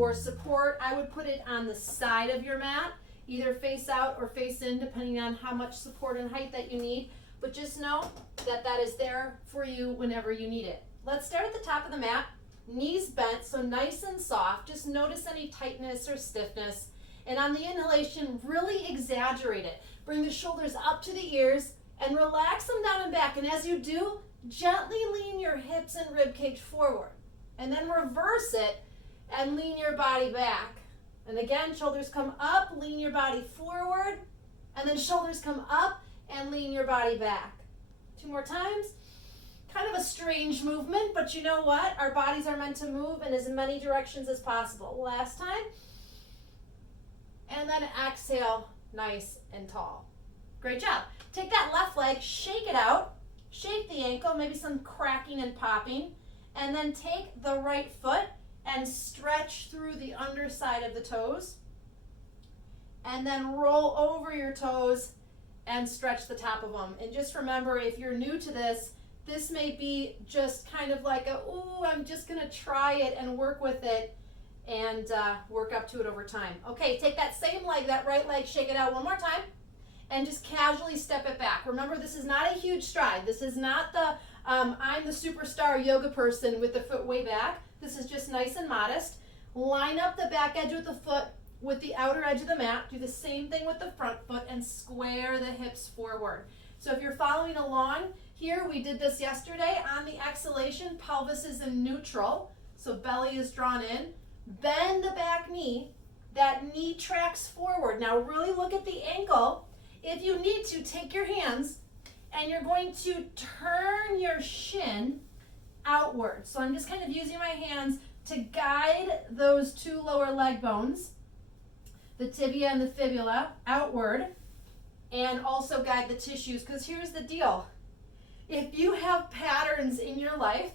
For support, I would put it on the side of your mat, either face out or face in, depending on how much support and height that you need. But just know that that is there for you whenever you need it. Let's start at the top of the mat, knees bent, so nice and soft. Just notice any tightness or stiffness. And on the inhalation, really exaggerate it. Bring the shoulders up to the ears and relax them down and back. And as you do, gently lean your hips and rib cage forward. And then reverse it and lean your body back. And again, shoulders come up, lean your body forward, and then shoulders come up and lean your body back. 2 more times. Kind of a strange movement, but you know what? Our bodies are meant to move in as many directions as possible. Last time. And then exhale, nice and tall. Great job. Take that left leg, shake it out, shake the ankle, maybe some cracking and popping, and then take the right foot and stretch through the underside of the toes. And then roll over your toes and stretch the top of them. And just remember, if you're new to this, this may be just kind of like ooh, I'm just gonna try it and work with it and work up to it over time. Okay, take that same leg, that right leg, shake it out one more time, and just casually step it back. Remember, this is not a huge stride. This is not the I'm the superstar yoga person with the foot way back. This is just nice and modest. Line up the back edge with the foot with the outer edge of the mat. Do the same thing with the front foot and square the hips forward. So if you're following along here, we did this yesterday. On the exhalation, pelvis is in neutral, so belly is drawn in. Bend the back knee. That knee tracks forward. Now really look at the ankle. If you need to, take your hands and you're going to turn your shin outward. So I'm just kind of using my hands to guide those 2 lower leg bones, the tibia and the fibula, outward, and also guide the tissues, because here's the deal. If you have patterns in your life,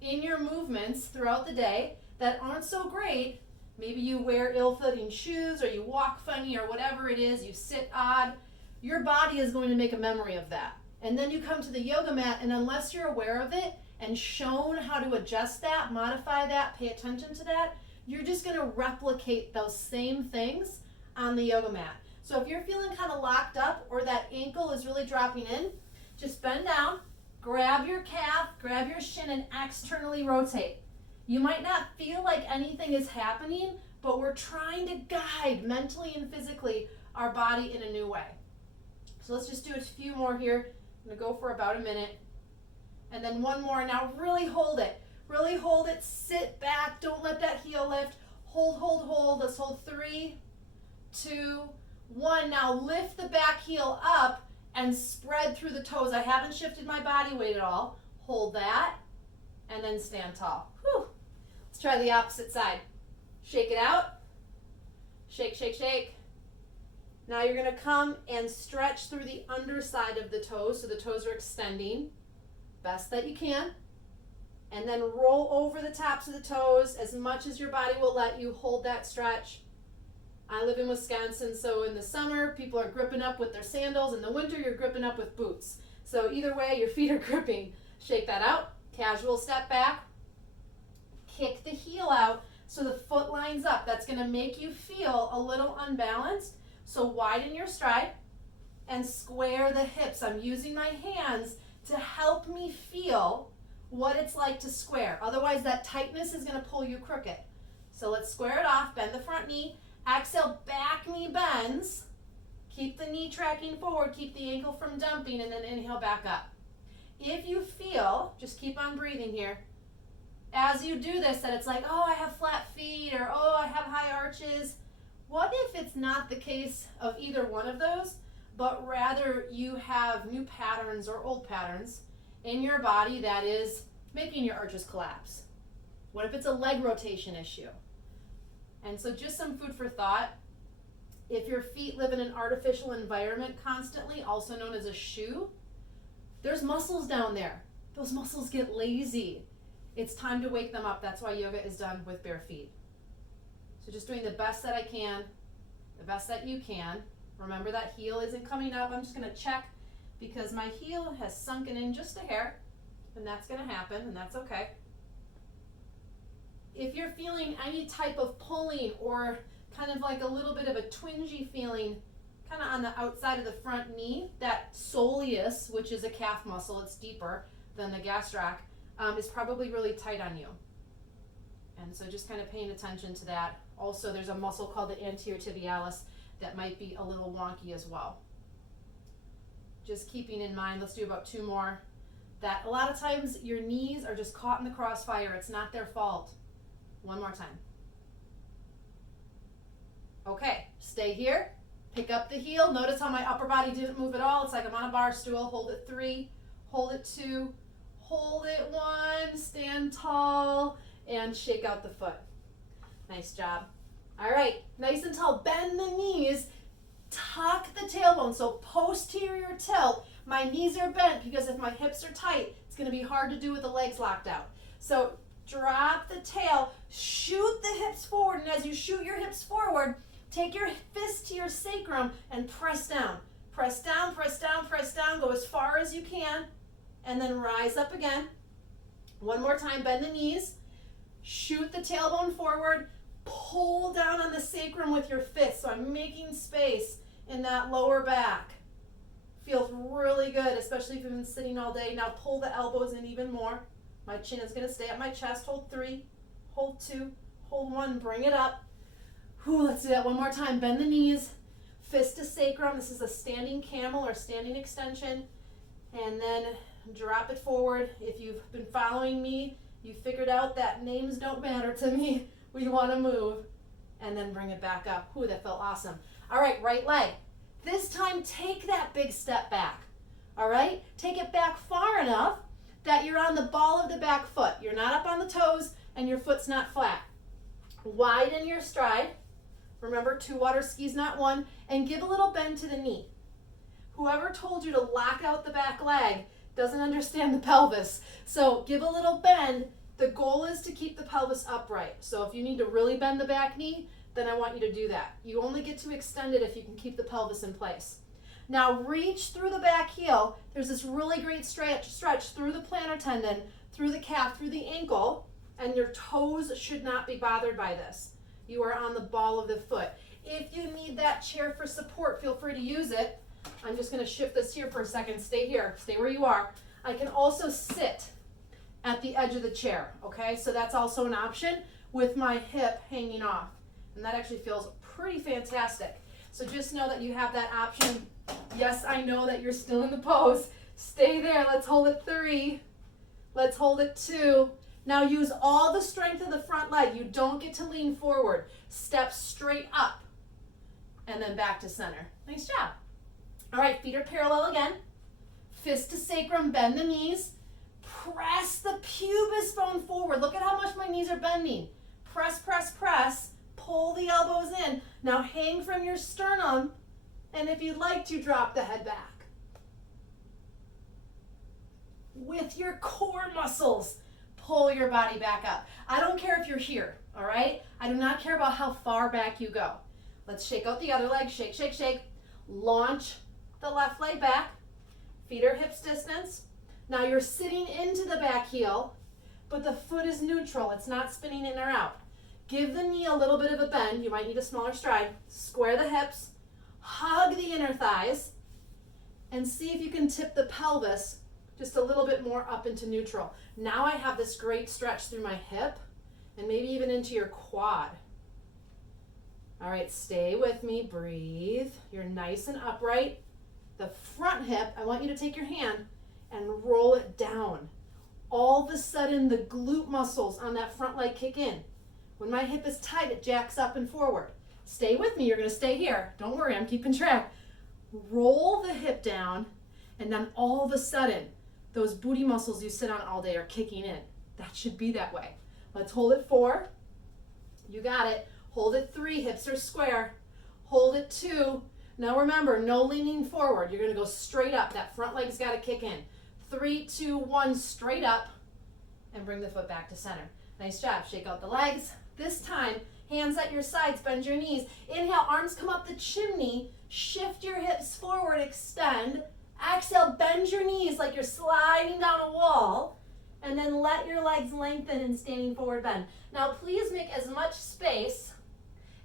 in your movements throughout the day that aren't so great, maybe you wear ill-fitting shoes or you walk funny or whatever it is, you sit odd, your body is going to make a memory of that. And then you come to the yoga mat, and unless you're aware of it and shown how to adjust that, modify that, pay attention to that, you're just going to replicate those same things on the yoga mat. So if you're feeling kind of locked up or that ankle is really dropping in, just bend down, grab your calf, grab your shin, and externally rotate. You might not feel like anything is happening, but we're trying to guide mentally and physically our body in a new way. So let's just do a few more here. I'm going to go for about a minute. And then one more. Now really hold it. Really hold it. Sit back. Don't let that heel lift. Hold, hold, hold. Let's hold 3, 2, 1. Now lift the back heel up and spread through the toes. I haven't shifted my body weight at all. Hold that and then stand tall. Whew. Let's try the opposite side. Shake it out. Shake, shake, shake. Now you're going to come and stretch through the underside of the toes, so the toes are extending best that you can. And then roll over the tops of the toes as much as your body will let you. Hold that stretch. I live in Wisconsin, so in the summer, people are gripping up with their sandals. In the winter, you're gripping up with boots. So either way, your feet are gripping. Shake that out. Casual step back. Kick the heel out so the foot lines up. That's going to make you feel a little unbalanced. So widen your stride and square the hips. I'm using my hands to help me feel what it's like to square. Otherwise, that tightness is going to pull you crooked. So let's square it off. Bend the front knee. Exhale, back knee bends. Keep the knee tracking forward. Keep the ankle from dumping, and then inhale back up. If you feel, just keep on breathing here, as you do this, that it's like, oh, I have flat feet, or oh, I have high arches. What if it's not the case of either one of those, but rather you have new patterns or old patterns in your body that is making your arches collapse? What if it's a leg rotation issue? And so just some food for thought. If your feet live in an artificial environment constantly, also known as a shoe, there's muscles down there. Those muscles get lazy. It's time to wake them up. That's why yoga is done with bare feet. So just doing the best that I can, the best that you can. Remember that heel isn't coming up. I'm just going to check because my heel has sunken in just a hair, and that's going to happen, and that's okay. if you're feeling any type of pulling or kind of like a little bit of a twingy feeling kind of on the outside of the front knee, that soleus, which is a calf muscle, it's deeper than the gastroc, is probably really tight on you. And so just kind of paying attention to that. Also, there's a muscle called the anterior tibialis that might be a little wonky as well. Just keeping in mind, let's do about 2 more, that a lot of times your knees are just caught in the crossfire. It's not their fault. 1 more time. Okay, stay here. Pick up the heel. Notice how my upper body didn't move at all. It's like I'm on a bar stool. Hold it 3, hold it 2, hold it 1, stand tall, and shake out the foot. Nice job. All right, nice and tall. Bend the knees. Tuck the tailbone. So posterior tilt. My knees are bent because if my hips are tight, it's going to be hard to do with the legs locked out. So drop the tail. Shoot the hips forward. And as you shoot your hips forward, take your fist to your sacrum and press down. Press down, press down, press down. Go as far as you can. And then rise up again. 1 more time. Bend the knees. Shoot the tailbone forward. Pull down on the sacrum with your fist. So I'm making space in that lower back. Feels really good, especially if you've been sitting all day. Now pull the elbows in even more. My chin is going to stay at my chest. Hold 3, hold 2, hold 1. Bring it up. Whew, let's do that 1 more time. Bend the knees. Fist to sacrum. This is a standing camel or standing extension. And then drop it forward. If you've been following me, you figured out that names don't matter to me. We want to move. And then bring it back up. Whew, that felt awesome. All right, right leg. This time, take that big step back. All right? Take it back far enough that you're on the ball of the back foot. You're not up on the toes and your foot's not flat. Widen your stride. Remember, 2 water skis, not 1. And give a little bend to the knee. Whoever told you to lock out the back leg doesn't understand the pelvis. So give a little bend. The goal is to keep the pelvis upright. So if you need to really bend the back knee, then I want you to do that. You only get to extend it if you can keep the pelvis in place. Now reach through the back heel. There's this really great stretch through the plantar tendon, through the calf, through the ankle, and your toes should not be bothered by this. You are on the ball of the foot. If you need that chair for support, feel free to use it. I'm just going to shift this here for a second. Stay here. Stay where you are. I can also sit at the edge of the chair, okay? So that's also an option with my hip hanging off. And that actually feels pretty fantastic. So just know that you have that option. Yes, I know that you're still in the pose. Stay there. Let's hold it 3. Let's hold it 2. Now use all the strength of the front leg. You don't get to lean forward. Step straight up and then back to center. Nice job. All right, feet are parallel again. Fist to sacrum, bend the knees. Press the pubis bone forward. Look at how much my knees are bending. Press, press, press. Pull the elbows in. Now hang from your sternum, and if you'd like to, drop the head back. With your core muscles, pull your body back up. I don't care if you're here, all right? I do not care about how far back you go. Let's shake out the other leg. Shake, shake, shake. Launch the left leg back. Feet are hips distance. Now you're sitting into the back heel, but the foot is neutral. It's not spinning in or out. Give the knee a little bit of a bend. You might need a smaller stride. Square the hips. Hug the inner thighs. And see if you can tip the pelvis just a little bit more up into neutral. Now I have this great stretch through my hip and maybe even into your quad. All right, stay with me. Breathe. You're nice and upright. The front hip, I want you to take your hand and roll it down. All of a sudden, the glute muscles on that front leg kick in. When my hip is tight, it jacks up and forward. Stay with me. You're going to stay here. Don't worry, I'm keeping track. Roll the hip down, and then all of a sudden, those booty muscles you sit on all day are kicking in. That should be that way. Let's hold it 4. You got it. Hold it 3. Hips are square. Hold it 2. Now remember, no leaning forward. You're going to go straight up. That front leg's got to kick in. 3, 2, 1, straight up, and bring the foot back to center. Nice job. Shake out the legs. This time, hands at your sides, bend your knees. Inhale, arms come up the chimney. Shift your hips forward, extend. Exhale, bend your knees like you're sliding down a wall. and then let your legs lengthen in standing forward bend. Now please make as much space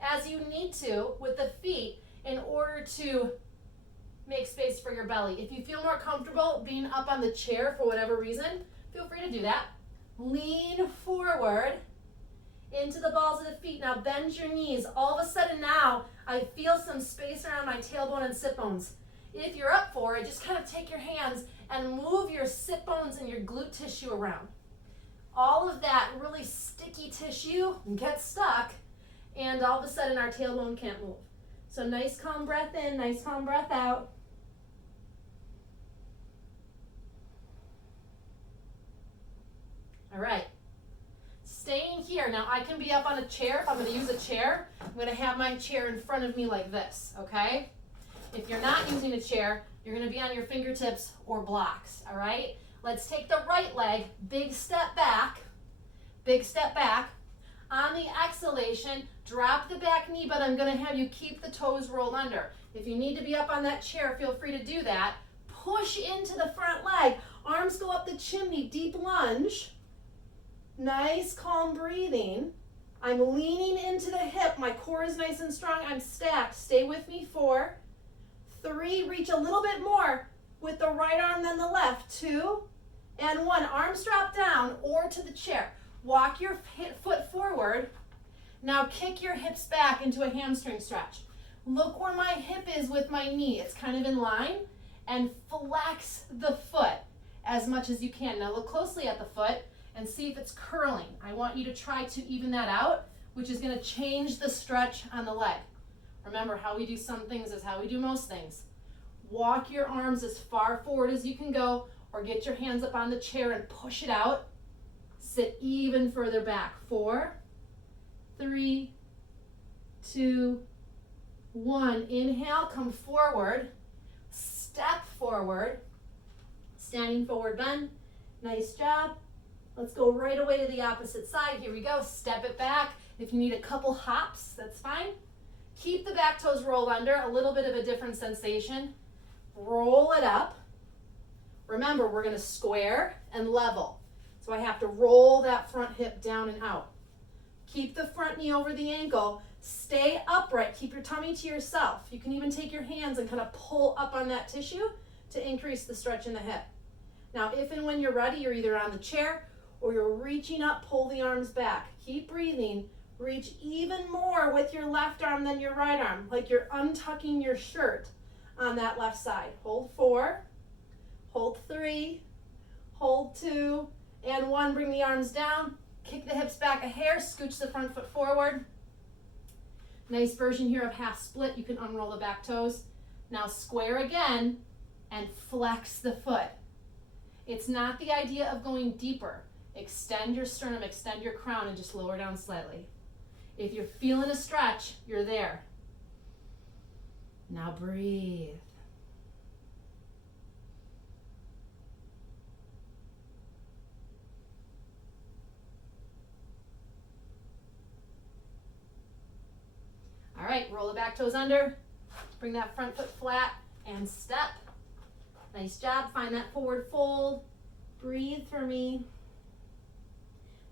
as you need to with the feet in order to make space for your belly. If you feel more comfortable being up on the chair for whatever reason, feel free to do that. Lean forward into the balls of the feet. Now bend your knees. All of a sudden now, I feel some space around my tailbone and sit bones. If you're up for it, just kind of take your hands and move your sit bones and your glute tissue around. All of that really sticky tissue gets stuck, and all of a sudden our tailbone can't move. So nice calm breath in, nice calm breath out. All right. Staying here. Now I can be up on a chair. If I'm going to use a chair, I'm going to have my chair in front of me like this, okay? If you're not using a chair, you're going to be on your fingertips or blocks, all right? Let's take the right leg, big step back, big step back. On the exhalation, drop the back knee, but I'm going to have you keep the toes rolled under. If you need to be up on that chair, feel free to do that. Push into the front leg. Arms go up the chimney, deep lunge. Nice, calm breathing. I'm leaning into the hip. My core is nice and strong. I'm stacked. Stay with me. 4, 3, reach a little bit more with the right arm than the left. 2 and 1. Arms drop down or to the chair. Walk your foot forward. Now kick your hips back into a hamstring stretch. Look where my hip is with my knee. It's kind of in line. And flex the foot as much as you can. Now look closely at the foot and see if it's curling. I want you to try to even that out, which is going to change the stretch on the leg. Remember, how we do some things is how we do most things. Walk your arms as far forward as you can go, or get your hands up on the chair and push it out. Sit even further back. 4, 3, 2, 1. Inhale, come forward. Step forward. Standing forward bend. Nice job. Let's go right away to the opposite side. Here we go. Step it back. If you need a couple hops, that's fine. Keep the back toes rolled under. A little bit of a different sensation. Roll it up. Remember, we're going to square and level. So I have to roll that front hip down and out. Keep the front knee over the ankle. Stay upright. Keep your tummy to yourself. You can even take your hands and kind of pull up on that tissue to increase the stretch in the hip. Now, if and when you're ready, you're either on the chair or you're reaching up, pull the arms back. Keep breathing. Reach even more with your left arm than your right arm, like you're untucking your shirt on that left side. Hold 4, hold 3, hold 2, and 1. Bring the arms down. Kick the hips back a hair. Scooch the front foot forward. Nice version here of half split. You can unroll the back toes. Now square again and flex the foot. It's not the idea of going deeper. Extend your sternum, extend your crown, and just lower down slightly. If you're feeling a stretch, you're there. Now breathe. All right, roll the back toes under. Bring that front foot flat and step. Nice job. Find that forward fold. Breathe for me.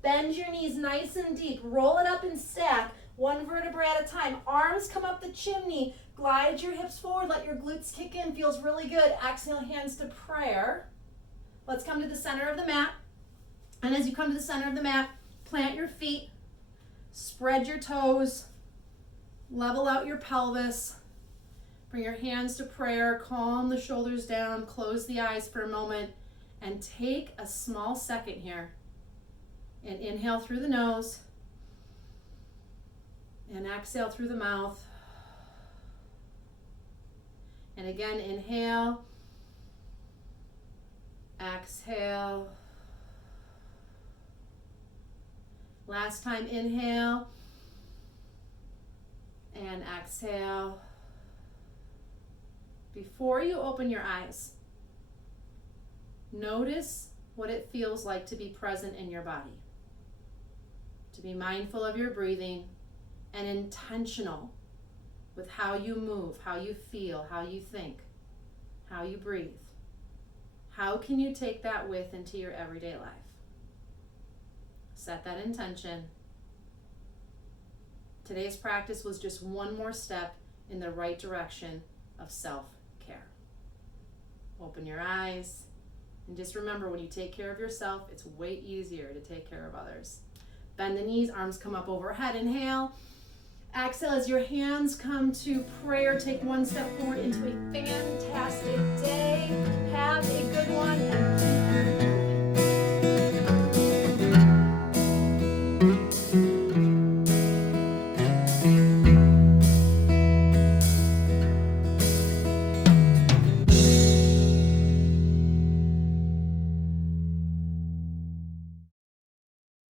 Bend your knees nice and deep. Roll it up and stack, 1 vertebra at a time. Arms come up the chimney. Glide your hips forward. Let your glutes kick in. Feels really good. Exhale, hands to prayer. Let's come to the center of the mat. And as you come to the center of the mat, plant your feet. Spread your toes. Level out your pelvis. Bring your hands to prayer. Calm the shoulders down. Close the eyes for a moment. And take a small second here. And inhale through the nose. And exhale through the mouth. And again, inhale. Exhale. Last time, inhale. And exhale. Before you open your eyes, notice what it feels like to be present in your body. To be mindful of your breathing and intentional with how you move, how you feel, how you think, how you breathe. How can you take that with into your everyday life? Set that intention. Today's practice was just one more step in the right direction of self-care. Open your eyes, and just remember, when you take care of yourself, it's way easier to take care of others. Bend the knees, arms come up overhead. Inhale. Exhale as your hands come to prayer. Take one step forward into a fantastic day. Have